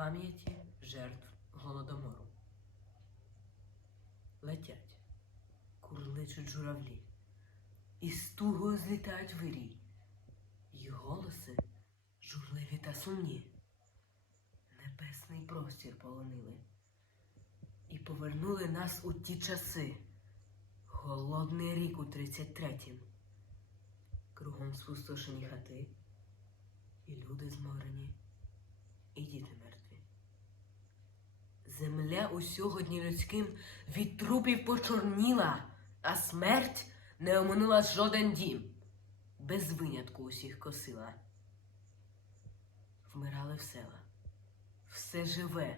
пам'яті жертв голодомору. Летять, курличуть журавлі, і стугою злітають вирі, Їх голоси журливі та сумні, небесний простір полонили і повернули нас у ті часи, Холодний рік у 33-м. Кругом спустошені хати, і люди зморені, і діти мертві. Земля у сьогодні людським від трупів почорніла, а смерть не оминула жоден дім, без винятку усіх косила. Вмирали в села, все живе,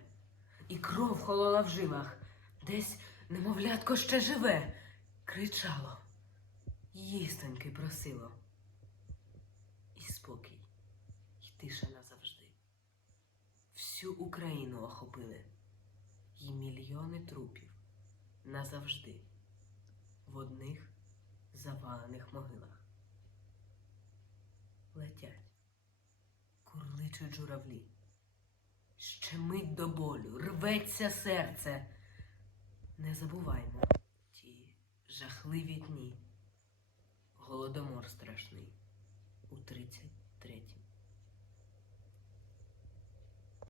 і кров холола в жилах, десь немовлятко ще живе, кричало, їстоньки просило. І спокій, і тиша назавжди. Всю Україну охопили і мільйони трупів назавжди в одних завалених могилах. Летять, курличуть журавлі, щемить до болю, рветься серце. Не забуваймо ті жахливі дні, голодомор страшний.